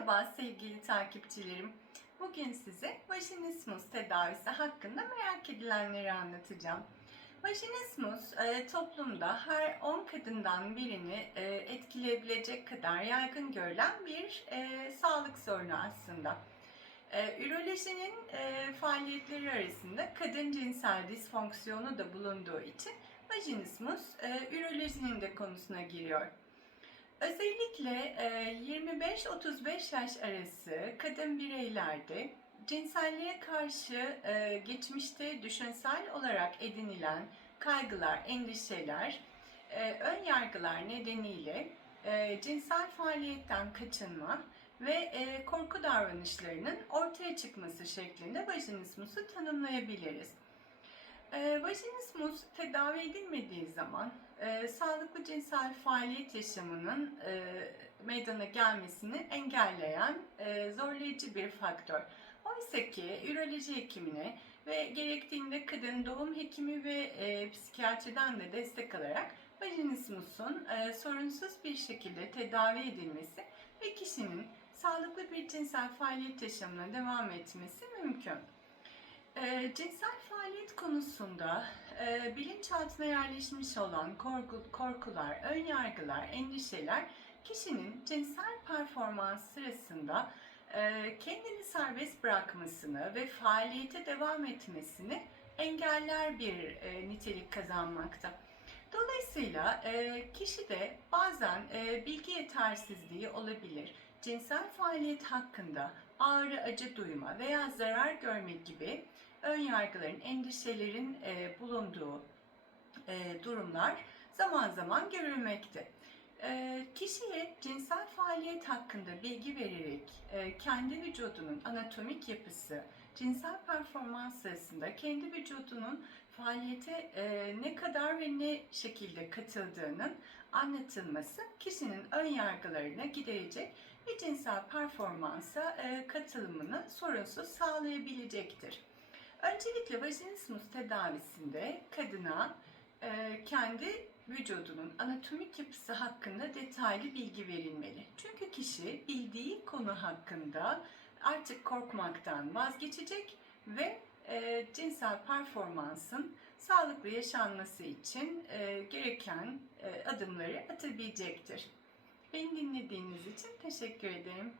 Merhaba sevgili takipçilerim. Bugün size vajinismus tedavisi hakkında merak edilenleri anlatacağım. Vajinismus e, toplumda her 10 kadından birini e, etkileyebilecek kadar yaygın görülen bir e, sağlık sorunu aslında. Ürolojinin faaliyetleri arasında kadın cinsel disfonksiyonu da bulunduğu için vajinismus ürolojinin de konusuna giriyor. Özellikle e, 25-35 yaş arası kadın bireylerde cinselliğe karşı e, geçmişte düşünsel olarak edinilen kaygılar, endişeler, e, ön yargılar nedeniyle e, cinsel faaliyetten kaçınma ve e, korku davranışlarının ortaya çıkması şeklinde vajinismusu tanımlayabiliriz. E, vajinismus tedavi edilmediği zaman e, sağlıklı cinsel faaliyet yaşamının e, meydana gelmesini engelleyen e, zorlayıcı bir faktör. Oysa ki üroloji hekimine ve gerektiğinde kadın doğum hekimi ve e, psikiyatriden de destek alarak vajinismusun e, sorunsuz bir şekilde tedavi edilmesi ve kişinin sağlıklı bir cinsel faaliyet yaşamına devam etmesi mümkün. E, cinsel faaliyet konusunda e, bilinçaltına yerleşmiş olan korku, korkular, ön yargılar, endişeler kişinin cinsel performans sırasında e, kendini serbest bırakmasını ve faaliyete devam etmesini engeller bir e, nitelik kazanmakta. Dolayısıyla e, kişide bazen e, bilgi yetersizliği olabilir. Cinsel faaliyet hakkında ağrı, acı duyma veya zarar görme gibi ön yargıların, endişelerin e, bulunduğu e, durumlar zaman zaman görülmekte. E, kişiye cinsel faaliyet hakkında bilgi vererek e, kendi vücudunun anatomik yapısı, cinsel performans sırasında kendi vücudunun faaliyete e, ne kadar ve ne şekilde katıldığının anlatılması kişinin ön yargılarını giderecek ve cinsel performansa e, katılımını sorunsuz sağlayabilecektir. Öncelikle vajinismus tedavisinde kadına e, kendi vücudunun anatomik yapısı hakkında detaylı bilgi verilmeli. Çünkü kişi bildiği konu hakkında artık korkmaktan vazgeçecek ve e, cinsel performansın sağlıklı yaşanması için e, gereken e, adımları atabilecektir. Beni dinlediğiniz için teşekkür ederim.